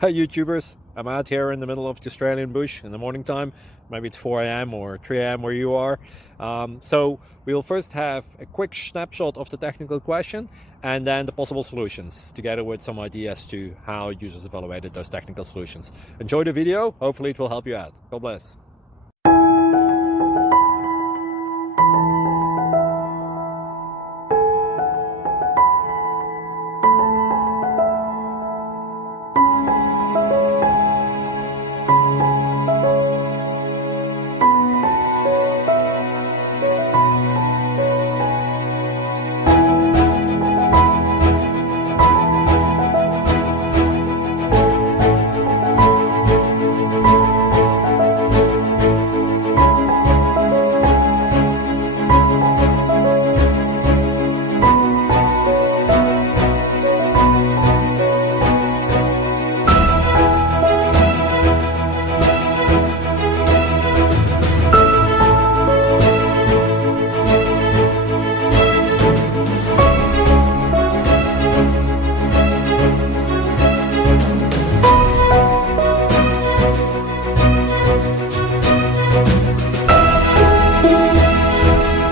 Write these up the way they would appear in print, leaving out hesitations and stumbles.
Hey YouTubers, I'm out here in the middle of the Australian bush in the morning time. Maybe it's 4 a.m. or 3 a.m. where you are. So we'll first have a quick snapshot of the technical question and then the possible solutions, together with some ideas to how users evaluated those technical solutions. Enjoy the video, hopefully it will help you out. God bless.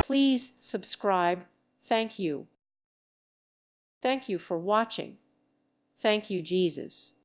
Please subscribe. Thank you. Thank you for watching. Thank you, Jesus.